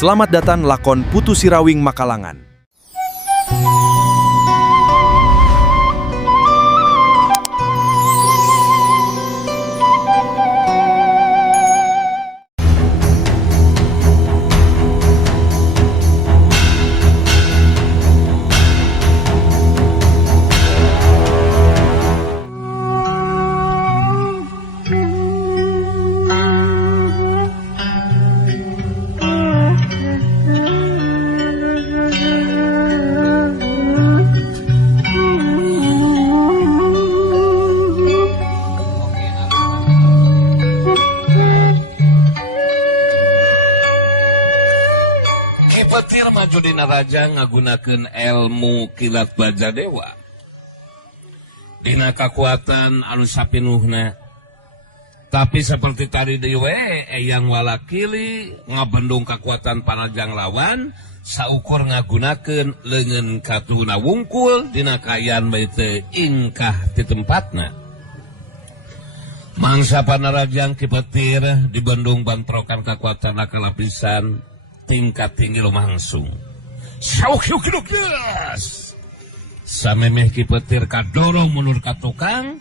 Selamat datang lakon Putu Sirawing Makalangan. Dina raja ngagunakeun ilmu kilat baja dewa dina kakuatan anu sapinuhna, tapi seperti tadi dewe eyang walakili ngabendung kakuatan panajang lawan saukur ngagunakeun leungeun katuhna wungkul dina kayan bae ingkah di tempatna. Mangsa panarajang kipetir dibendung bantrokan kakuatan kalapisan tingkat tinggi lumangsung. Sauk-yuk-yuk-yus samemeh kipetir kadorong mundur ka tukang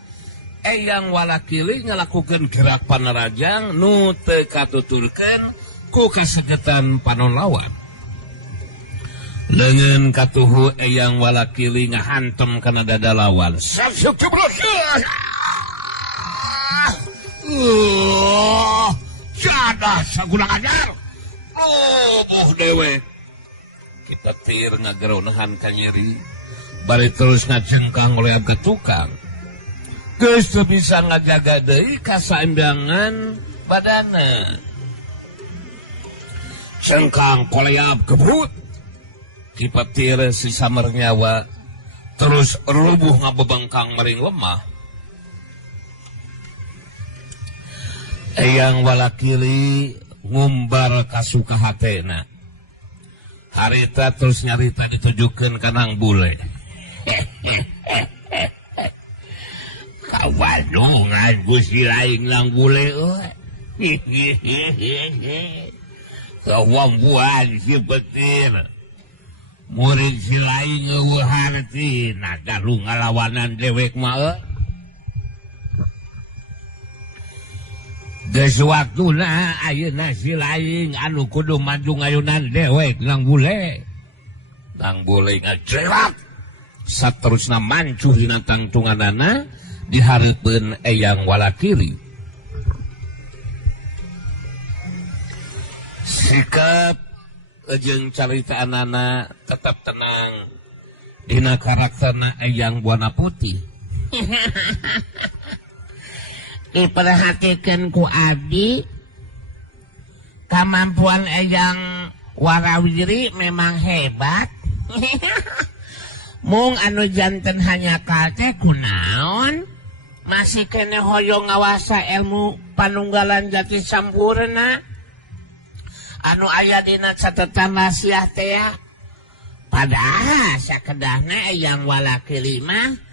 eyang walakili ngalakukeun gerak panarajang nu teu katuturkeun ku kasegetan panon lawan. Leungeun katuhu eyang walakili ngahantem kana dada lawan. Sauk-yuk-yuk-yus jadah sagulang ajar lubuh dewe. Kipetir ngageronahan ka nyeri bari terus ngajengkang oleh ke tukang geus teu bisa ngajaga deui kasaimbangan badana. Cengkang koleab kebut kipetir si samer nyawa terus rubuh ngabebengkang mering lemah. Eyang walakili ngumbar kasuka hatena harita terus nyarita ditujukan ke nang bule. Kawanungan gusi lain nang bule. Kewampuan si petir murid si lain ngeuharti nadalu ngalawanan dewek mah. Geus waktuna ayeuna si lain anu kudu maju ngayunan dewek nang bule. Nang bule ngajrelat saterusna mancuh dina tangtunganana dihareupeun eyang walakili. Sikap jeung caritaanana tetap tenang dina karakterna eyang buana putih. Diperhatikan ku abdi kemampuan eyang warawiri memang hebat. Mung anu janten hanya kate kunaon masih kene hoyong ngawasa ilmu panunggalan jati sampurna anu aya dina catatan wasiat teh. Padahal sakedahna eyang walakili mah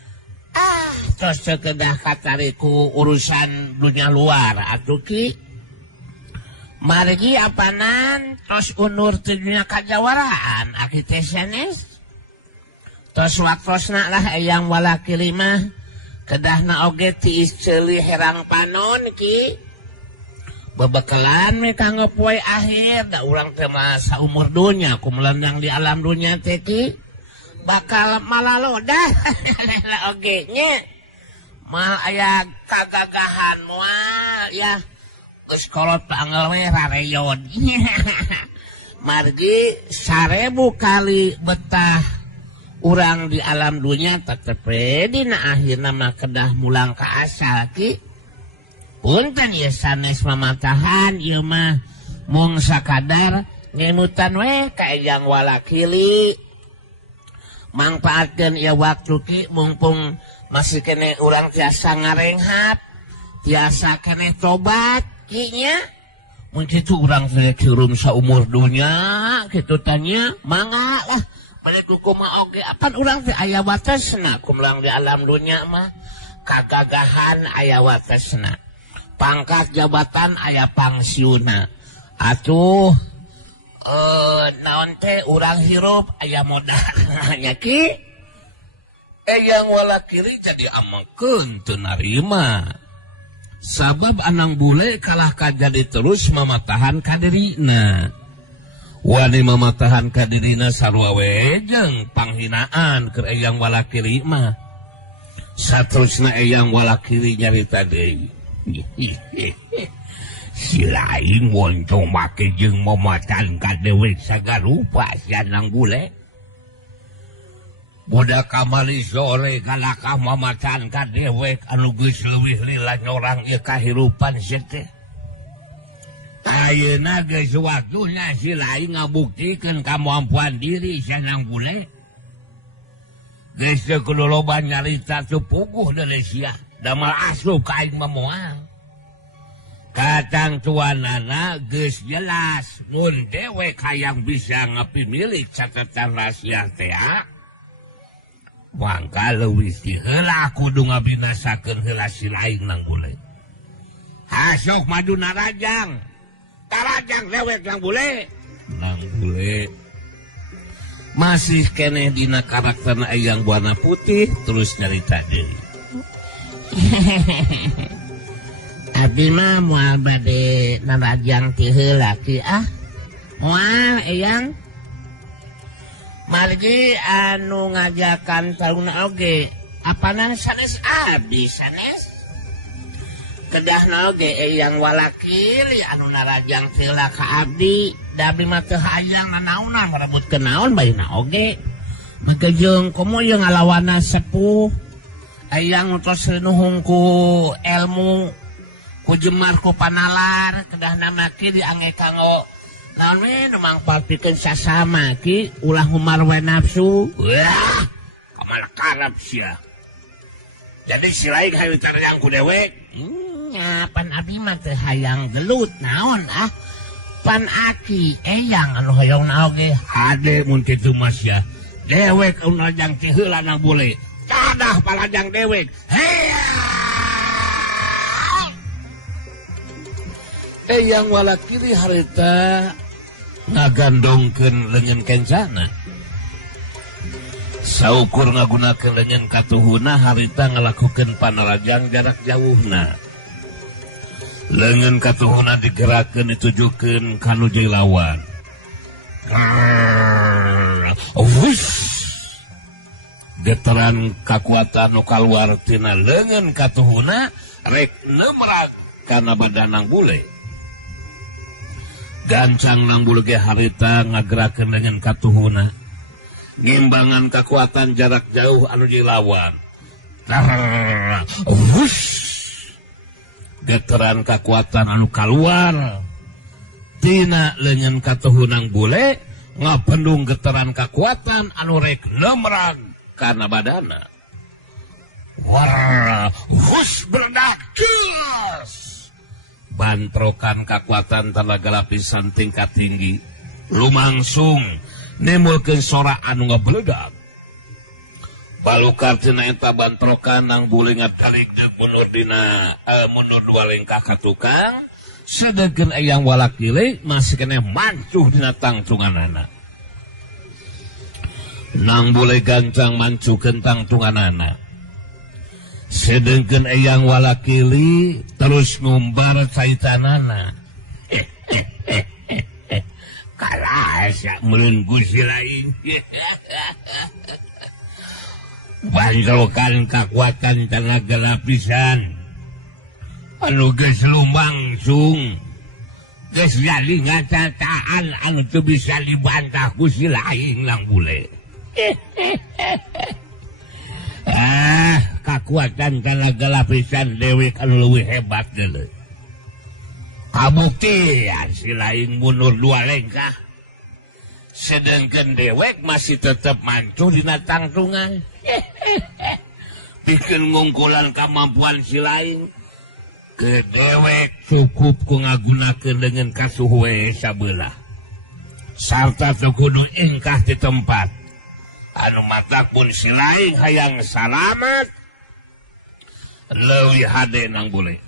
terus sekedah katariku urusan dunia luar atuh ki margi apanan terus unur dunia kajawaraan akitesanes terus waktosna lah eyang walakili mah kedahna oge tiis ceuli herang panon ki bebekalan we kanggo poe akhir da urang teh mah saumur dunya kumelandang di alam dunya teh ki bakal malalodah oge nya mal aya kagagahan moal ya geus kolot tanggal we rareyon. Margi 1000 kali betah urang di alam dunya tetep dina akhirna mah kedah mulang ka asal ki. Punten ieu sanes mamatahan ieu mah mung sakadar ngenutan we ka eyang walakili. Mangpaatkeun ieu waktu ki mumpung masih kene urang tiasa ngarenghat tiasa kene tobat ki nya mun kitu urang teh curum saumur dunya kitu tanya mangga lah bade kumaha oge apan urang teh aya watesna kumlang di alam dunya mah kagagahan aya watesna pangkat jabatan aya pangsiuna atuh naon teh urang hirup aya modal nya ki eyang walakiri jadi amangkeun teu narima sabab anang bule kalah kajadi terus mamatahan ka dirina wani mamatahan ka dirina sarua we jeung panghinaan keur eyang walakiri mah saterusna eyang walakiri nyarita deui si lain woncong make jeung mamatan ka dewek sagarupa si anang bule budak kamari sore kalakah mamatan ka dewek anu geus leuwih lila nyorang ieu kahirupan sia teh ayeuna geus waktuna si lain ngabuktikeun kamampuan diri si anang bule geus teu kudu loba nyarita supuguh deuleu sia damal asup ka aing mah moal Katang tuanana geus jelas mun dewek hayang bisa ngapimilik catatan rahasia teh mangka leuwih ti heula kudu ngabinasakeun heula si lain nang bule hasok maju narajang tarajang dewek nang bule masih keneh dina karakterna eyang warna putih terus nyarita deui Abi mah moal bade narajang ti heula ki moal eyang margi anu ngajakan taruna oge apana sanes abi sanes kedahna oge eyang walakili anu narajang ti heula ka abdi da abdi mah teu hayang nanaonan marebutkeun naon baina oge maka jeung komo jeung ngalawana sepuh eyang utos nuhung ku ilmu ku jemar ku panalar kedah nama ki diangge kanggo naon we nu mangpalpikeun sasama ki ulah humar we nafsu wah kamal karep sia jadi si lain hayu tarjang ku dewek pan abi mah teu hayang gelut naon pan aki eyang anu hoyong naoge hade mun kitu mah sia dewek anu narajang ti heula nang bule kadah palajang dewek eyang walakiri harita ngagandongkeun leungeun kencana saukur ngagunakeun leungeun katuhuna harita ngalakukeun panarajang jarak jauhna leungeun katuhuna digerakkeun ditujukeun ka nu lawan getaran kakuatan nu kaluar tina leungeun katuhuna rek nemrag kana badanang bule gancang nang bulu ge harita ngagerakeun dengan katuhuna ngimbangan kekuatan jarak jauh anu dilawan getaran kekuatan anu kaluar tina leungeun katuhunang bule ngapendung getaran kekuatan anu rek lemrag kana badana berdakus bantrokan kekuatan tenaga lapisan tingkat tinggi lumangsung nemulkeun sora anu ngabeledak balukar tina eta bantrokan nang bule ngatalik mundur dina mundur dua lengkah ka tukang sedengkeun eyang walakili masih keneh mancuh dina tangtunganana nang bule gancang mancuhkeun tangtunganana sedengkeun eyang walakili terus ngumbar caitanana kalah asa meuleun gusi lain bantrokan kakuatan tenaga lapisan anu geus lumangsung geus jadi ngacataan anu teu bisa dibantah ku si lain lang bule kakuatan tenaga lapisan dewek anu leuwih hebat deuleu kabuktian si lain mundur dua lengkah sedangkan dewek masih tetap mancuh dina tangtungan bikin ngungkulan kemampuan si lain ke dewek cukup ku ngagunakeun dengan kasuh we sabelah sarta teu kudu ingkah di tempat anu matak pun si lain hayang salamat leuwih hade nang bule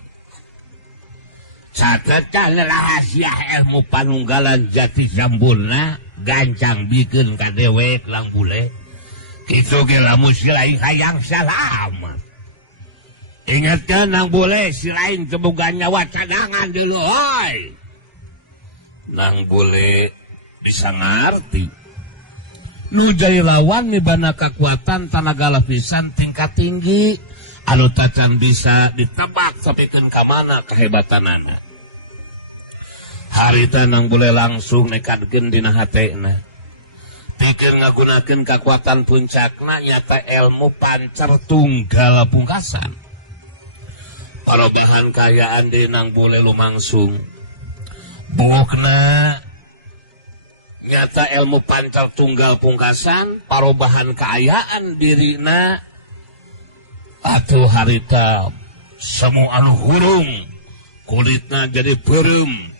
catetan rahasia ilmu panunggalan jati Samburna gancang bikin ka dewek lang bule kitu ge lamun si lain hayang salamat. Ingatkan nang bule si lain teboga nyawa cadangan dulu hoy. Nang bule bisa ngarti nu jadi lawan mibana kekuatan tanaga lapisan tingkat tinggi anu tacan bisa ditebak sampikeun ka mana kehebatanana. Harita nang bule langsung nekadkeun dina hatena pikeun ngagunakeun kekuatan puncakna nyata ilmu pancer tunggal pungkasan. Parobahan kayaan di nang bule lumangsung bukna nyata ilmu pancal tunggal pungkasan parobahan keayaan dirina atuh harita semu anu hurung kulitna jadi berem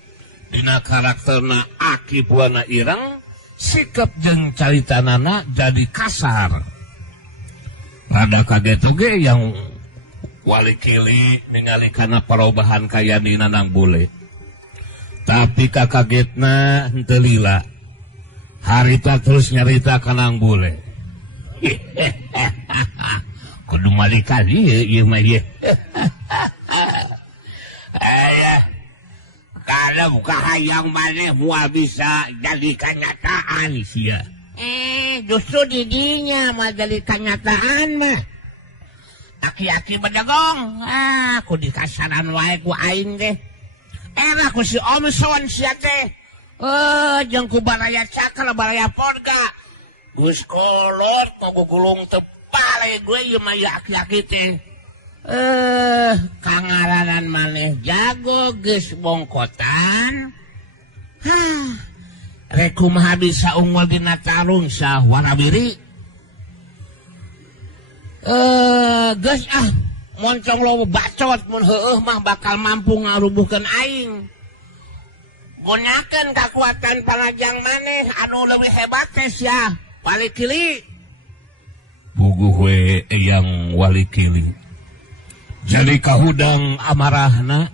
dina karakterna aki buana ireng sikap jeung caritanana jadi kasar. Rada kaget oge yang wali kili ningali kana parobahan kayadina nang bule. Tapi kakagetna henteu lila. Harita terus nyarita ka nang bule. Kudu malikan ieu mah ieu. Aya kalau kahayang maneh moal bisa jadi kenyataan sia. Justru didinya mah jadi kenyataan mah. Aki-aki bedegong, ku dikasaran wae ku aing deh. Era ku si Omson sia teh. Jeung ku baraya cakra baraya porga. Gus kolot ngogulung tepale gue ieu mah aki-aki teh. Kangaranan maneh jago geus bongkotan. Rek kumaha bisa unggul dina tarung sah warna biri. Guys moncong lo bacot mun heueuh mah bakal mampu ngarubuhkeun aing. Gunakeun kekuatan panajang maneh anu leuwih hebat teh sia wali kili. Puguh we yang wali kili. Jadi kahudang amarahna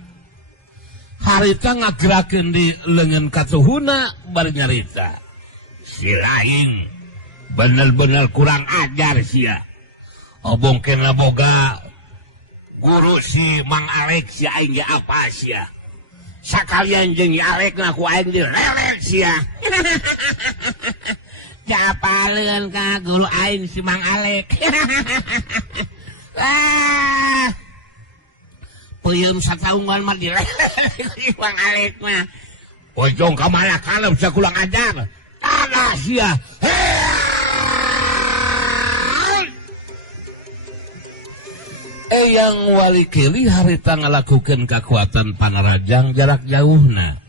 harita ngagerakeun di leungeun katuhuna bari nyarita. Si lain bener-bener kurang ajar sia. Obongkeun boga guru si Mang Alek si aing ge apa sia. Sakalian jeung Alek ngaku aing dilelet sia. Japaleun ka guru aing si Mang Alek. Peuyeum sataunggal mah dilelet si Mang Alek mah. Ojong ka mana kalem sakulang ajar. Tanah sia. Yang wali kili harita ngalakukeun kekuatan panarajang jarak jauhna.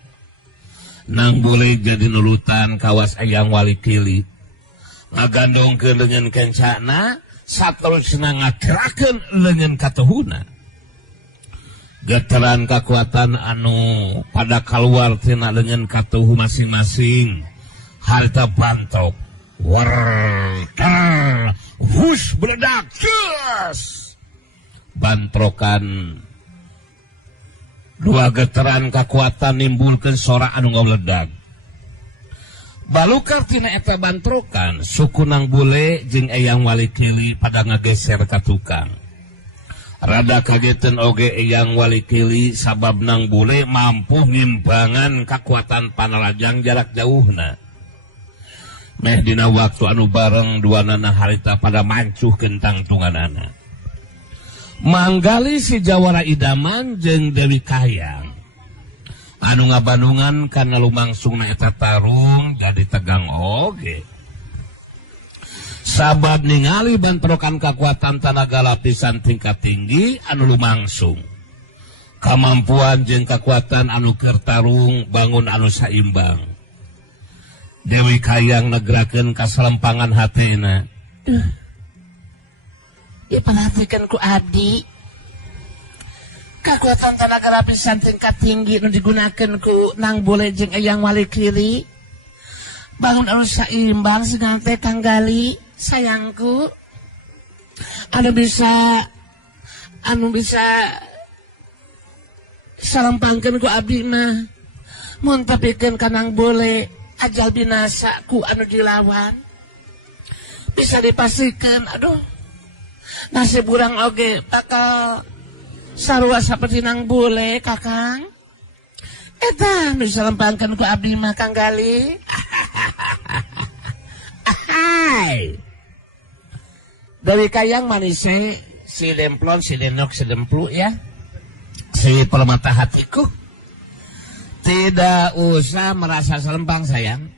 Nang boleh jadi nulutan kawas ayang wali kili. Ngagandongkeun leungeun kencana saterusna ngagerakeun leungeun katuhuna. Geteran kekuatan anu pada kaluar tina leungeun katuhu masing-masing harita bantok. War, hush meledak. Yes! Bantrokan dua geteran kekuatan nimbulkeun sora anu ngawledag. Balukar tina eta bantrokan suku nang bule jeung eyang wali kili pada ngageser ka tukang. Rada kageteun oge eyang wali kili sabab nang bule mampu ngimbangan kekuatan panarajang jarak jauhna. Meh dina waktu anu bareng duanana harita pada mancuh kentang tunganana. Manggali si Jawara Idaman jeung Dewi Kayang anu ngabandungan kana lumangsungna eta tarung jadi tegang oge. Sabab ningali bantrokan kekuatan tenaga lapisan tingkat tinggi anu lumangsung. Kamampuan jeung kekuatan anu keur tarung bangun anu saimbang. Dewi Kayang negerakeun kasalempangan hatina. Diperhatikan ku abdi kekuatan tenaga lapisan tingkat tinggi nu digunakeun ku nang bule jeung eyang wali kiri bangun anu saimbang sigan teh tanggali sayangku anu bisa salampangkeun ku abdi mah mun tapikeun kanang bole ajal binasa ku anu dilawan bisa dipastikan aduh nasib urang oge bakal sarua saperti nang bole kakang eta nu salampangkeun ku abdi mah Kang Gali. Hai dari kayang manise si demplon si denok si demplu ya si permata hatiku tidak usah merasa selempang sayang.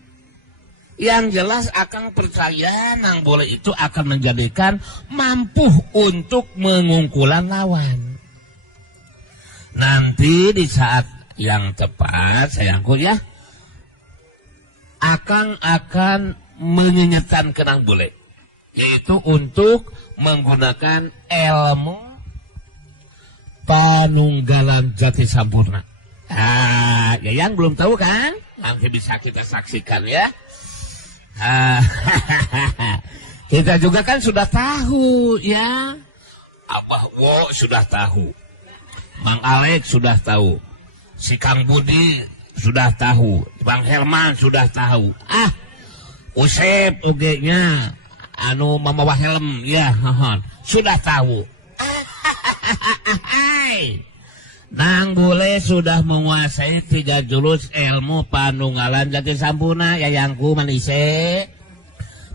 Yang jelas akang percaya nang bole itu akan menjadikan mampu untuk mengungkulan lawan. Nanti di saat yang tepat sayangku ya, akang akan mengingatkan ke nang bole, yaitu untuk menggunakan ilmu panunggalan jati sampurna. Ya yang belum tahu kan? Nanti bisa kita saksikan ya. Kita juga kan sudah tahu ya. Abah Wo sudah tahu. Mang Alek sudah tahu. Si Kang Budi sudah tahu. Bang Herman sudah tahu. Usep ugenya anu mamawa helm ya, sudah tahu. Nang bole sudah menguasai 3 jurus ilmu panunggalan jati sampurna ya yangku manise.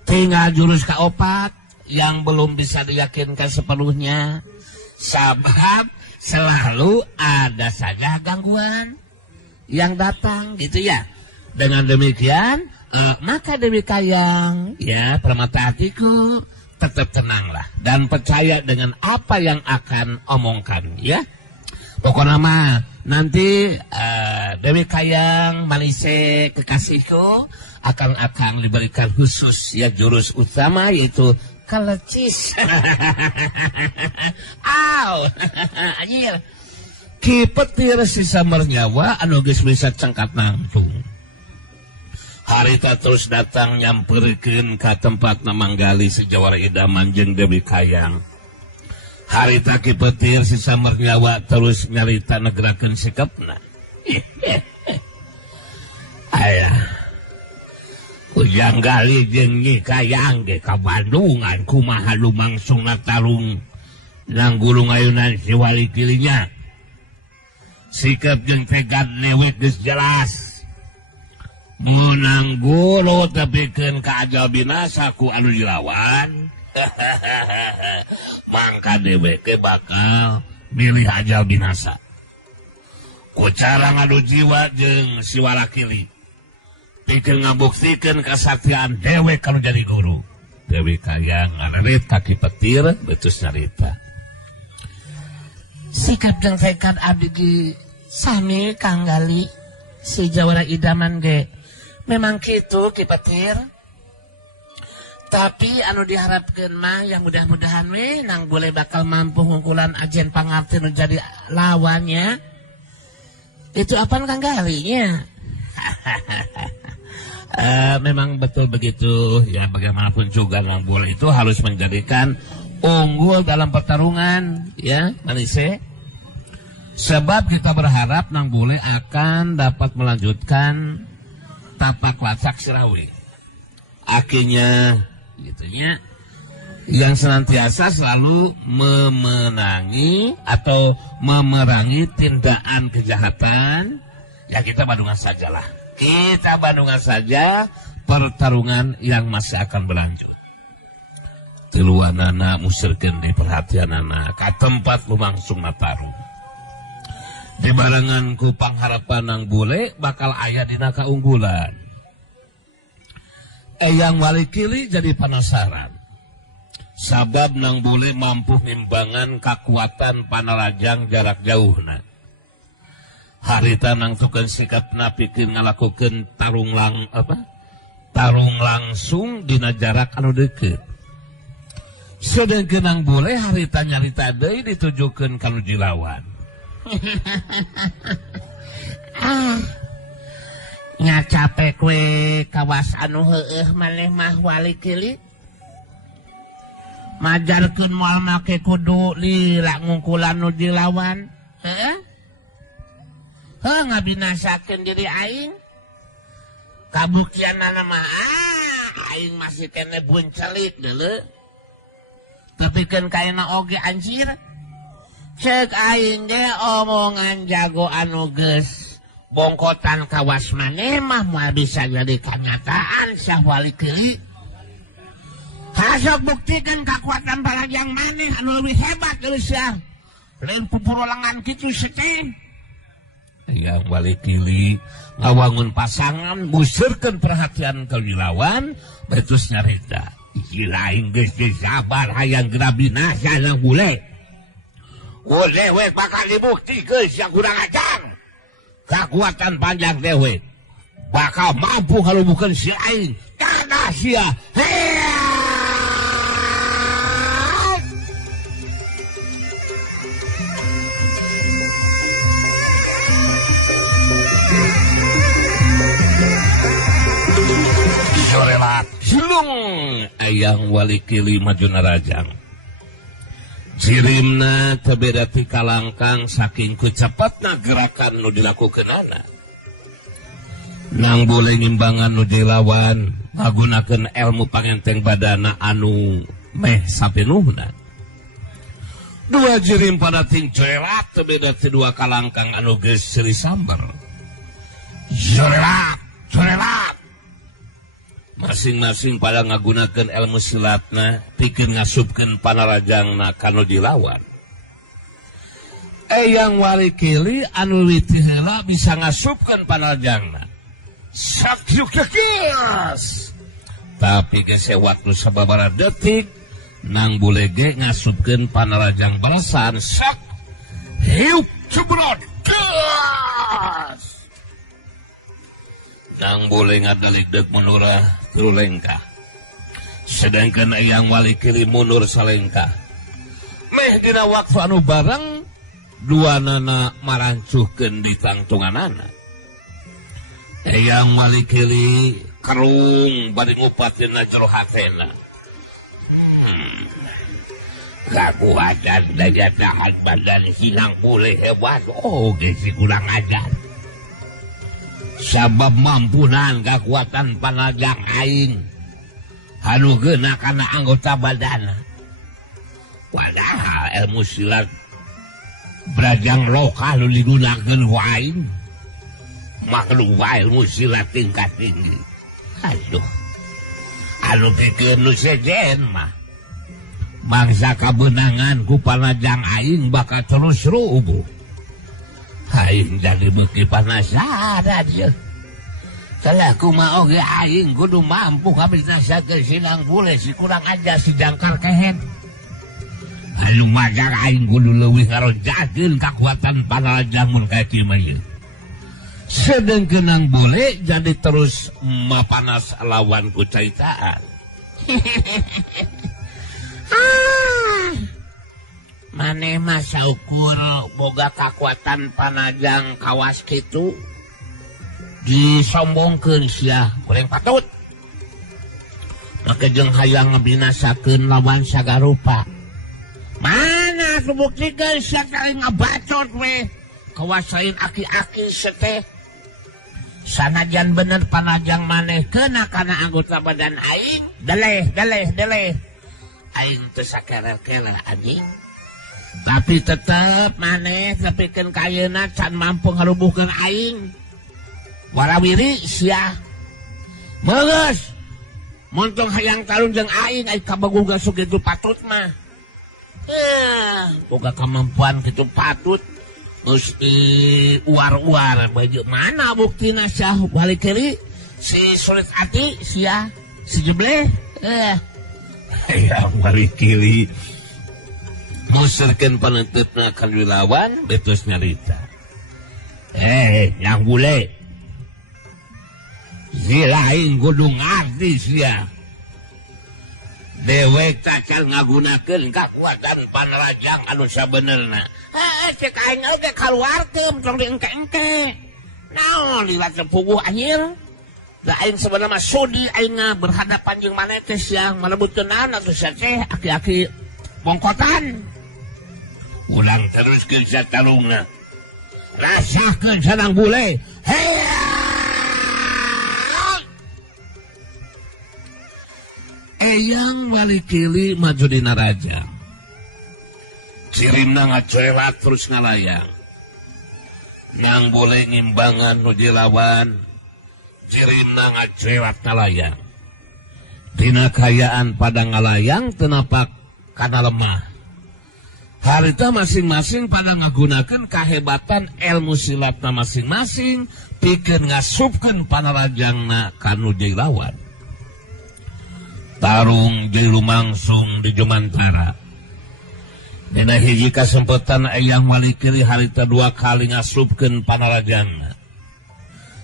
Tinggal jurus keopat yang belum bisa diyakinkan sepenuhnya. Sebab selalu ada saja gangguan yang datang gitu ya. Dengan demikian maka Dewi Kayang ya permata hatiku tetap tenanglah dan percaya dengan apa yang akan omongkan ya. Pokoknya mah nanti Dewi Kayang Manise kekasihku akan diberikan khusus ya jurus utama yaitu kalecis. Anjir. Ki petir sisa mernyawa anu geus bisa cengkat nangtung. Harita terus datang nyamperkeun ka tempat manggali sejawara idaman jeung Dewi Kayang. Harita Ki petir sisa mernyawa terus nyarita negerakeun sikapna. Ayah. Ujang Gali jeung Nyi Kayang ge ka Bandungan kumaha lumangsungna tarung nang gulung ayunan si wali kilinya. Sikap jeung tegad newek geus jelas. Munang guru tepikeun ka ajal binasa ku anu dilawan. Mangka DWK bakal milih ajal binasa. Ku cara ngadu jiwa jeung si walakili. Pikir ngabuktikeun kasaktian dewe kalau jadi guru. Dewi Kayang ngarita Ki petir betus nyarita. Sikap jeung tekad abdi sami Kang Gali si jawara idaman ge. Memang kitu Ki petir. Tapi anu diharapkeun mah yang mudah-mudahan we nang boleh bakal mampu ngungkulan ajen pangarti nu jadi lawannya. Itu apaan Kang Galinya? Memang betul begitu ya, bagaimanapun juga nang boleh itu harus menjadikan unggul dalam pertarungan ya Manise. Sebab kita berharap nang boleh akan dapat melanjutkan tapak lacak Sirawi. Akhirnya gitunya yang senantiasa selalu memenangi atau memerangi tindakan kejahatan ya kita bandungan sajalah. Kita bandungan saja pertarungan yang masih akan berlanjut. Tiluanana musirkeun deui perhatianana ka tempat lumangsung tarung. Di barengan ku pangharapan nang bule bakal aya dina kaunggulan. Eyang Walikili jadi penasaran. Sabab nang bule mampu nimbangan kekuatan panarajang jarak jauhna. Harita nang tukeun sikapna pikeun ngalakukeun tarung langsung dina jarak anu deukeut. Sedengkeun nang bule harita nyarita deui ditujukeun ka nu jilawan. Nya capek we kawas anu heueuh maneh mah Walikili. Majarkeun moal make kudu lila ngungkulan nu dilawan. Heeh. ngabinasakeun diri aing. Kabuktianna mah aing masih kene buncelit deuleu. Tapi kan kaina oge anjir. Cek aing ge omongan jago anu geus bongkotan kawas maneh mah moal bisa jadi kenyataan Syah Walikili. Hasok buktikan kekuatan Palajang maneh anu leuwih hebat dari Syah. Lain pupurolangan kitu seteh. Yang Walikili ngawangun pasangan busirkeun perhatian ka lawan betus nyarita. Lain geus sabar hayang gerabina sana bule. Dewe bakal dibuktikan yang kurang ajar. Kekuatan panjang dewe bakal mampu kalau bukan si aing karena sia. Sorelat silung ayang Walikili Majuna Rajang. Cirimna tebeda ti kalangkang saking kucepatna gerakan nu dilakukeunana. Nang boleh ngimbangan nu dilawan ngagunakeun ilmu pangenteng badana anu meh sapenuhna. Dua jirim pada ting joelat tebeda ti dua kalangkang anu geus seri sambar. Joelat, joelat. Masing-masing pada ngagunakeun ilmu silatna pikeun ngasupkeun panarajangna kanu dilawan. Eyang Walikili anu leuwih heula bisa ngasupkeun panarajangna. Sakyuk-kyus. Tapi kesewat nu sababaraha detik nang bule ge ngasupkeun panarajang balasan sak hiup cebrot. Nang boleh ngadalik dek munurah tilu lengkah. Sedangkan Eyang Walikili mundur salengkah. Meh dina waktu anu bareng dua nana marancuhkeun di tangtunganana. Eyang Walikili kerung bari ngupatin jero hatena. Kakuatan daya tahan badan sinang boleh hebat. Oh gesi kurang ajar. Sabab mampunan kekuatan panajang aing anu geuna kana anggota badana. Padahal ilmu silat brajang lokal nu digunakeun ku aing makhluk wae ilmu silat tingkat tinggi. Aduh, anu pikeun nu sejen mah mangsa kabeunangan ku panajang aing bakal terus rubuh. Aing jadi beki panasaran ya. Salah kumaha oge aing kudu mampu kabinasakeun sinang bule si kurang ajar si jangkar kehet. Anu majar aing kudu leuwih ngaronjakeun kakuatan panarajang mun kaya kieu mah ieu. Sedengkeun nang bule jadi terus mapanas lawan ku caitaan. Maneh mah saukur boga kakuatan panajang kawas kitu disombongkeun sia kurang patut. Maka jeung hayang ngabinasakeun lawan sagarupa. Mana tubuktikeun sia kali ngabacot we kawasain aki-aki seteh. Sanajan bener panajang maneh keuna kana anggota badan aing, deleh. Aing teu sakerel-kerel anjing. Tapi tetep maneh sapikeun kayeuna can mampu ngarubuhkeun aing. Warawiri sia. Beus. Montong hayang tarung jeung aing ai kabaguga sugitu patut mah. Boga kemampuan kitu patut. Mesti uar-uar baju mana buktina Syah Walikili si sulit hati sia si jebleh. Eyang Walikili musirkeun paneuteutna ka lawan betus nyarita. Yang bule. Si lain kudu ngarti sia. Dewek cacal ngagunakeun kakuatan panarajang anu sabenerna. Cek aing oge kaluarkeun tong diengke-engke. Naon liwat puguh anjir. Da aing sebenarnya sudi aing berhadapan jeung maneh teh sia malebutkeunana atuh sia teh aki-aki bongkotan. Ulang terus ke satarungna. rasakeun sanang bule. Heya! Eyang Walikili maju dina raja. Cirimna ngacoelat terus ngalayang. Yang boleh ngimbangan nuji lawan. Cirimna ngacoelat ngalayang. Dina kayaan pada ngalayang tenapak kana lemah. Harita masing-masing pada ngagunakeun kahebatan ilmu silatna masing-masing pikeun ngasupkeun panarajangna ka nuji lawan. Tarung jadi lumangsung di Jumantara. Dina hiji kasempatan Eyang Walikili harita 2 kali ngasupkeun panarajangna.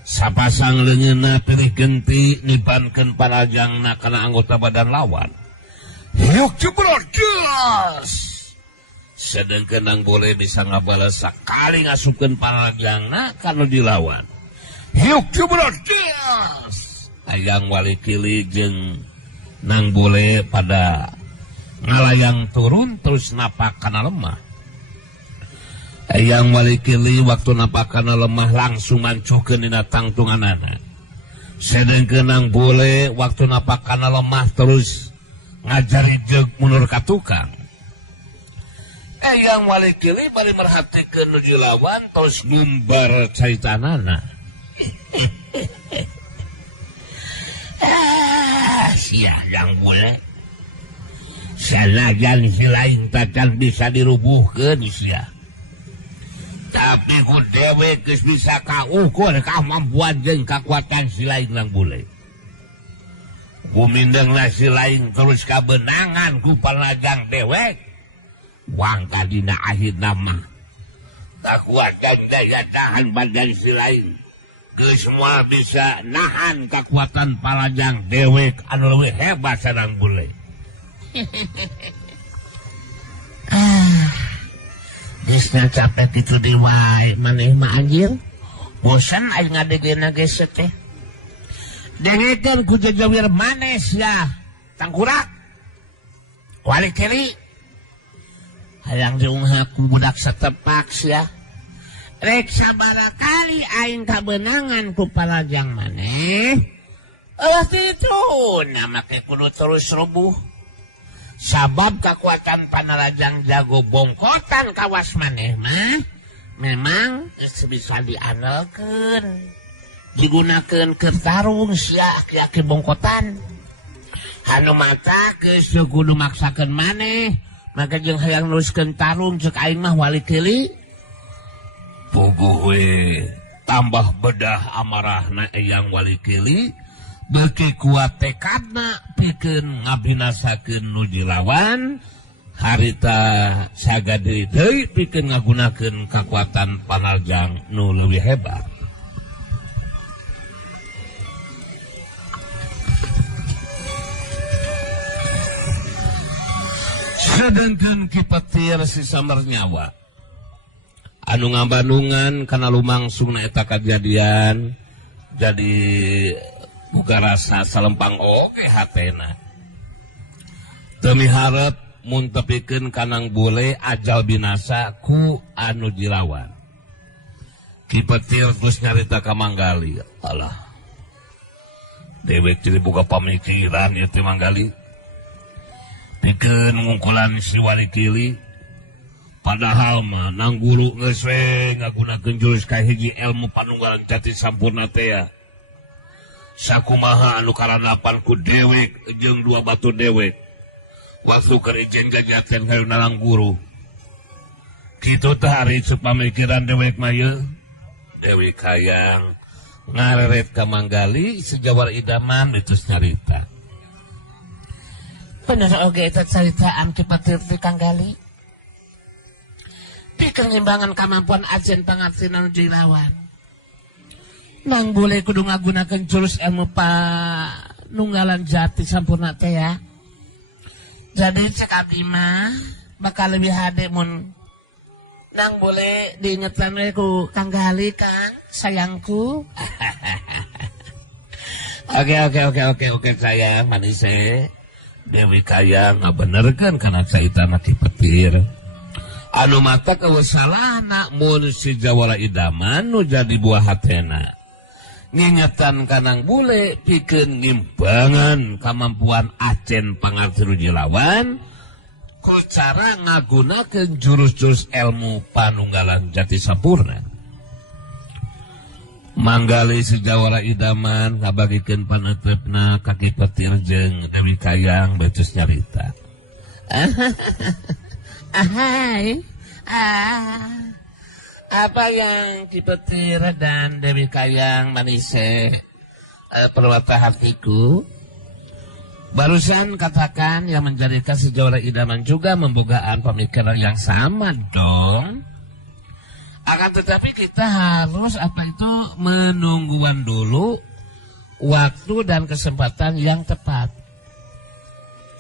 Sapasang leungeunna pilih genti nibankeun panarajangna kana anggota badan lawan. Hiuk jebrot gas. Sedengkeun nang boleh bisa ngabales sakali ngasupkeun panarajangna kana dilawan. Hiuk jebrot gas. Eyang Walikili jeung nang boleh pada ngalayang turun terus napak kana lemah. Eyang Walikili waktu napak kana lemah langsung mancuhkeun dina tangtunganana. Sedengkeun nang boleh waktu napak kana lemah terus ngajari jeug mundur ka tukang. Eyang Walikili bari merhatikeun nuju lawan terus ngumbar caitanana. Sia yang boleh sanajan si lain tacan bisa dirubuhkeun sia. Tapi ku dewe geus bisa kaukur kamampuan jeung kakuatan si lain yang boleh. Gumindengna si lain terus kabenangan ku panajang dewek. Wang kadina akhirna mah kakuatan daya tahan badan si lain geus moal bisa nahan kekuatan palajang dewek anu leuwih hebat sareng bule. Geusna capek itu di wae maneh mah anjir. Bosan aing ngadegena geus teh. Dengekeun ku jajawir manes ya. Tangkurak. Walikili. Hayang diungha ku budak setepak sia. Rek sabaraha kali aing kabenangan ku palajang maneh. Eueuh itu nama teh kudu terus rubuh. Sabab kekuatan panarajang jago bongkotan kawas maneh mah memang bisa diandalkeun. Digunakeun keur tarung sia aki-aki bongkotan. Hanu mata geus kudu maksakeun maneh, maka jeung hayang neruskeun tarung ceuk aing mah Walikili. Puguh we tambah bedah amarahna Eyang Walikili beuki kuat tekadna pikeun ngabinasakeun nuju lawan harita sagade deui pikeun ngagunakeun kakuatan panarjang nu leuwih hebat. Sedengkeun Ki Petir si Samernyawa anu ngabandungan kana lumangsungna eta kajadian jadi buka rasa salempang oke hatena. Teu miharep mun tepikeun kanang bule ajal binasa ku anu dilawan. Ki Petir terus nyarita ka Manggali. Alah. Dewek jadi buka pamikiran ieu teh Manggali. Pikeun ngungkulan si Walikili. Padahal mah nang guru geus we ngagunakeun jurus kahiji ilmu panunggalan jati sampurna teh ya. Sakumaha anu karanapan ku dewek jeung 2 batu dewek. Waktu keur ijen gajaten hayuna nang guru. Kitu teh ari supamikiran dewek mah yeuh. Dewek hayang ngareret ka Manggali sejawar idaman itu carita. Bener oge eta caritaan Ki Petir ti Kang Gali. Pikeun ngimbangan kamampuan ajen pangartina nuju lawan. Nang boleh kudu ngagunakeun jurus ilmu panunggalan jati sampurna teh ya. Jadi cek abdi mah bakal lebih hade mun nang boleh diingetan we ku Kang Gali Kang sayangku. Oke sayang manise. Dewi kaya ngabenerkeun kana caitana Ki Petir. anu mata kawasalana mun si Jawara idaman nu jadi buah hatena ngingetan kanang bule pikeun ngimbangan kemampuan Acen pangarti ruji lawan ku cara ngagunakeun jurus-jurus ilmu panunggalan jati sampurna manggali si Jawara idaman ngabagikeun paneutreupna Kaki Petir jeung Dewi Kayang betus nyarita. Ahai, apa yang Ki Petir dan Dewi Kayang manise perwata hatiku? Barusan katakan yang menjadikan si Jawara idaman juga membogaan pemikiran yang sama dong. Akan tetapi kita harus menungguan dulu waktu dan kesempatan yang tepat.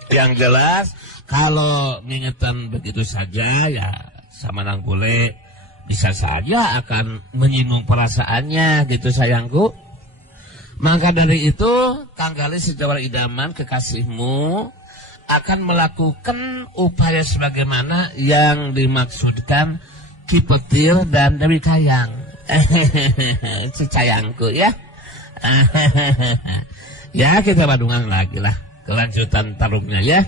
Yang jelas kalau ngingetan begitu saja ya sama nang bule bisa saja akan menyinggung perasaannya gitu sayangku. Maka dari itu tanggali si Jawara idaman kekasihmu akan melakukan upaya sebagaimana yang dimaksudkan Ki Petir dan Dewi Kayang. Si sayangku ya. Ya kita badungan lagi lah kelanjutan tarungnya ya.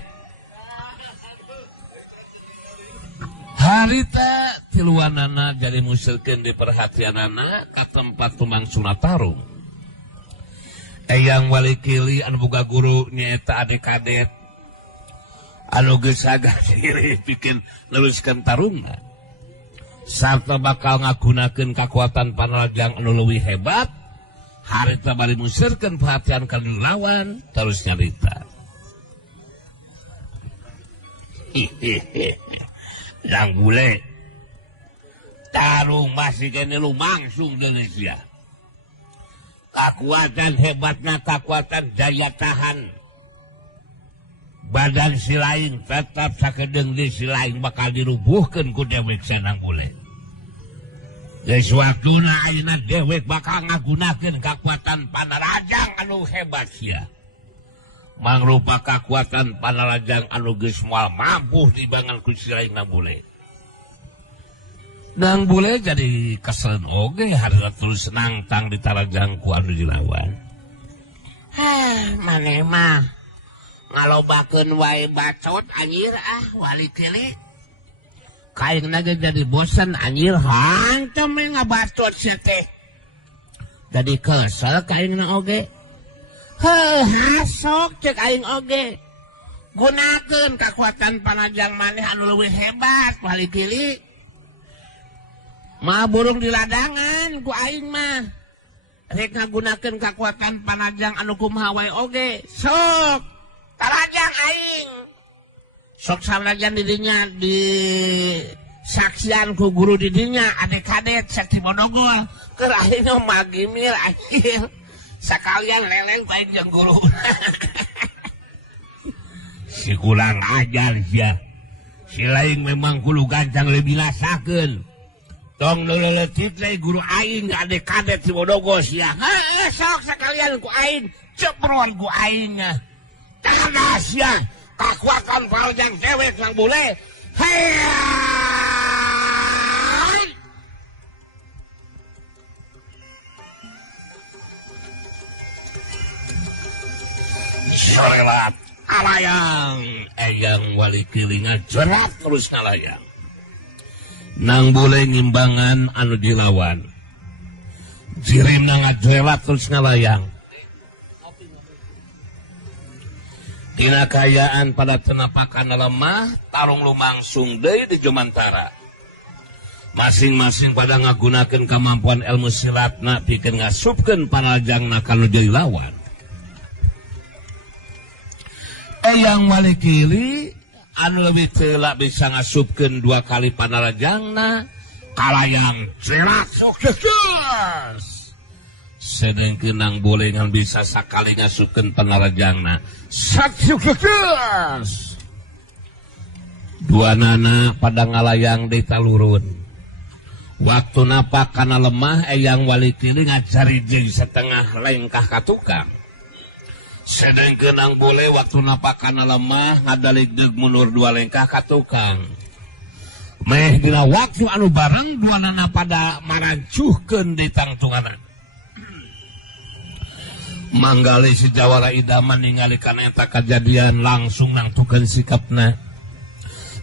Harita tiluanana jadi musilkeun di perhatianana ka tempat tumangsuna tarung. Eyang Walikili anu boga guru nyaeta adik-adik anu geus sagah diri bikin neluskeun tarungna. Sarta bakal ngagunakeun kakuatan panalajang anu leuwih hebat. Harita bari musirkeun perhatian ka lawan terus nyarita. Yang bule tarung masih kene lumangsung Indonesia. Kekuatan hebatnya kekuatan daya tahan. Badan si lain tetap sakedeng di si lain bakal dirubuhkeun ku dewek senang bule. Geus waktuna ayeuna dewek bakal ngagunakeun kekuatan panarajang anu hebat sia. Mangrupa kekuatan panarajang anu geus moal mampu dibangun ku si lain bule. Nang bule jadi kesel oge hareup terus nangtang ditarajang ku anu dilawan. Maneh mah ngalobakeun wae bacot anjir Walikili. Kain lagi jadi bosan anjir hancam ngabacot sia teh. Jadi kesel kain oge. Hasok cek aing oge. Gunakeun kekuatan panajang maneh anu leuwih hebat Walikili. Mah burung di ladangan ku aing mah. Rek ngagunakeun kekuatan panajang anu kumaha wae oge. Sok tarajang aing. Sok salajan didinya di saksian ku guru didinya adik-adik sakti Bodogol keur aing magimir anjir sakalian leleng baik jeung guru. Si kurang ajar sia. Si lain memang kudu gancang lebih lasakeun. Tong leuleut deui guru aing adik-adik si Bodogol sia. Sok sakalian ku aing cepron ku aing. Tanda sia. Kekuatan panajang dewek nang bule. Hai. Sorelat alayang. Eyang Walikili ngajerat terus ngalayang. Nang bule ngimbangan anu dilawan. Jirimna ngajerat terus ngalayang. Dina kayaan pada tenapakan lemah, tarung lumangsung deui di Jomantara. Masing-masing pada ngagunakeun kemampuan ilmu silatna pikeun ngasupkeun panajangna ka nu jadi lawan. Eyang Walikili anu leuwih teula bisa ngasupkeun 2 kali panarajangna kalayang celat sukses. Sedengkeun nang bule ngan bisa sakali ngasupkeun panarajangna sukses. Duanana pada ngalayang di talurun. Waktu napa kana lemah Eyang Walikili ngajari jeung setengah lengkah ka tukang. Sedengkeun nang bule waktu napa kana lemah ngadalig deug mundur 2 lengkah ka tukang. meh dina waktu anu bareng duanana pada marancuhkeun di tangtunganan. Manggali si Jawara Idaman ningali kana eta kajadian langsung nangtukeun sikapna.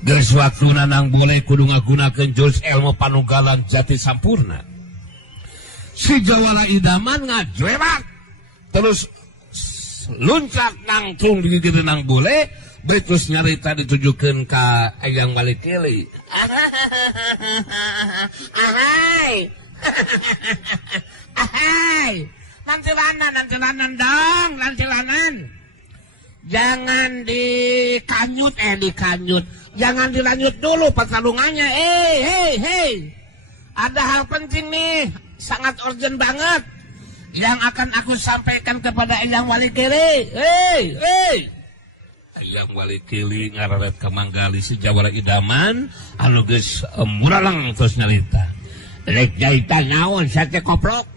Geus waktuna nang boleh kudu ngagunakeun jurus ilmu panunggalan jati sampurna. Si Jawara Idaman ngajwebat terus luncat nangtung di gigi nang boleh terus nyarita ditujukeun ka Eyang Walikili. Ahai. Ahai. Nantilanan dong, nantilanan. Jangan dikanyut. Jangan dilanjut dulu pertarungannya. Hei. Ada hal penting nih, sangat urgent banget yang akan aku sampaikan kepada Eyang Walikili. Hei. Eyang Walikili ngararet ka manggali si Jawara Idaman anu geus muralang terus nyarita. Rek jahitan naon sate koplok.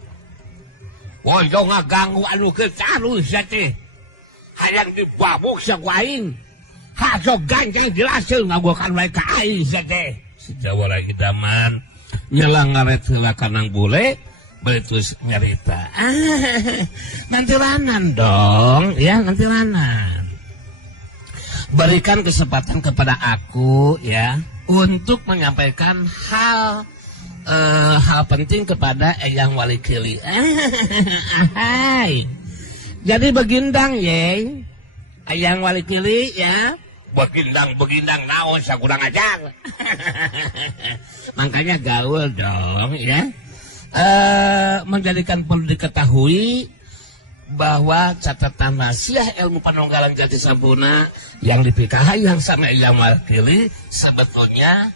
Woi dong ngaganggu anu kecaru sate. Hayang dibabuk sa ku aing. Hasok ganjang jelaseun ngagokan wae ka aing sate. Si Jawara Idaman nyelang ngaret heula ka nang bule bari terus nyarita. Nantilanan dong, ya nantilanan. Berikan kesempatan kepada aku ya untuk menyampaikan hal penting kepada Eyang Walikili. Jadi begindang ye Eyang Walikili ya. Begindang naon sakurang ajar. Makanya gaul dong ya. Menjadikan perlu diketahui bahwa catatan Rasiah Ilmu Panunggalan Jati Sampurna yang dipikahayang sama Eyang Walikili sebetulnya